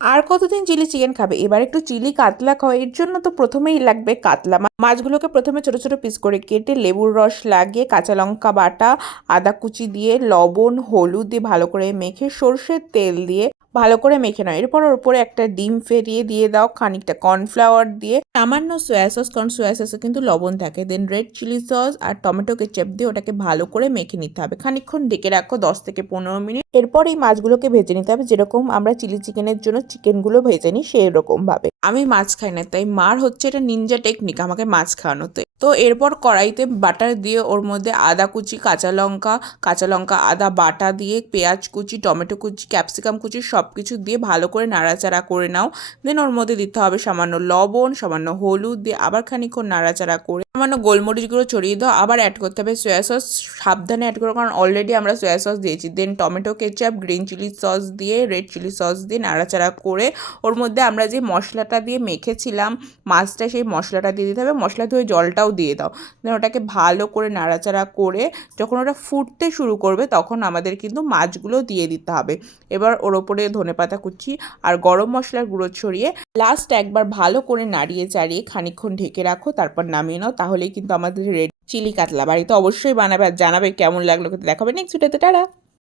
আর কতদিন chilli chicken খাবে, এবার একটু চিলি কাতলা খাও। এর জন্য তো প্রথমেই লাগবে কাতলা মাছ। মাছগুলোকে প্রথমে ছোট ছোট পিস করে কেটে লেবুর রস লাগিয়ে কাঁচা লঙ্কা বাটা, আদা কুচি দিয়ে, লবণ হলুদ দিয়ে ভালো করে মেখে সর্ষের তেল দিয়ে ভালো করে মেখে নাও। এরপর ওর উপরে একটা ডিম ফেটিয়ে দিয়ে দাও, খানিকটা কর্নফ্লাওয়ার দিয়ে সামান্য সয়া সস, কারণ সয়া সসে কিন্তু লবণ থাকে, দেন রেড চিলি সস আর টমেটো কেচাপ দিয়ে ওটাকে ভালো করে মেখে নিতে হবে। খানিকক্ষণ ঢেকে রাখো 10 থেকে 15 মিনিট। এরপর এই মাছগুলোকে ভেজে নিতে হবে, যেরকম আমরা চিলি চিকেনের জন্য চিকেনগুলো ভেজে নিই সেই রকম ভাবে। আমি মাছ খাই না, তাই মার হচ্ছে এটা নিনজা টেকনিক আমাকে মাছ খাওয়ানোতে। তো এরপর কড়াইতে বাটার দিয়ে ওর মধ্যে আদা কুচি, কাঁচা লঙ্কা আদা বাটা দিয়ে, পেঁয়াজ কুচি, টমেটো কুচি, ক্যাপসিকাম কুচি সব কিছু দিয়ে ভালো করে নাড়াচাড়া করে নাও। দেন ওর মধ্যে দিতে হবে সামান্য লবণ, সামান্য হলুদ দিয়ে আবার খানিকক্ষণ নাড়াচাড়া করে সামান্য গোলমরিচ গুঁড়ো ছড়িয়ে দাও। আবার অ্যাড করতে হবে সয়া সস, সাবধানে অ্যাড করো কারণ অলরেডি আমরা সয়া সস দিয়েছি। Then tomato ketchup, green chilli sauce দিয়ে, রেড চিলি সস দিয়ে নাড়াচাড়া করে ওর মধ্যে আমরা যে মশলাটা দিয়ে মেখেছিলাম মাছটা, সেই মশলাটা দিয়ে দিতে হবে। মশলা ধুয়ে জলটাও দিয়ে দাও। দেন ওটাকে ভালো করে নাড়াচাড়া করে যখন ওটা ফুটতে শুরু করবে তখন আমাদের কিন্তু মাছগুলো দিয়ে দিতে হবে। এবার ওর ওপরে ধনেপাতা কুচি আর গরম মশলার গুঁড়ো ছড়িয়ে লাস্ট একবার ভালো করে নাড়িয়ে চাড়িয়ে খানিকক্ষণ ঢেকে রাখো, তারপর নামিয়ে নাও। তাহলেই কিন্তু আমাদের রেড চিলি কাতলা। বাড়িতে অবশ্যই বানাবে আর জানাবে কেমন লাগলো, দেখাবে নেক্সট ভিডিওতে। টাটা।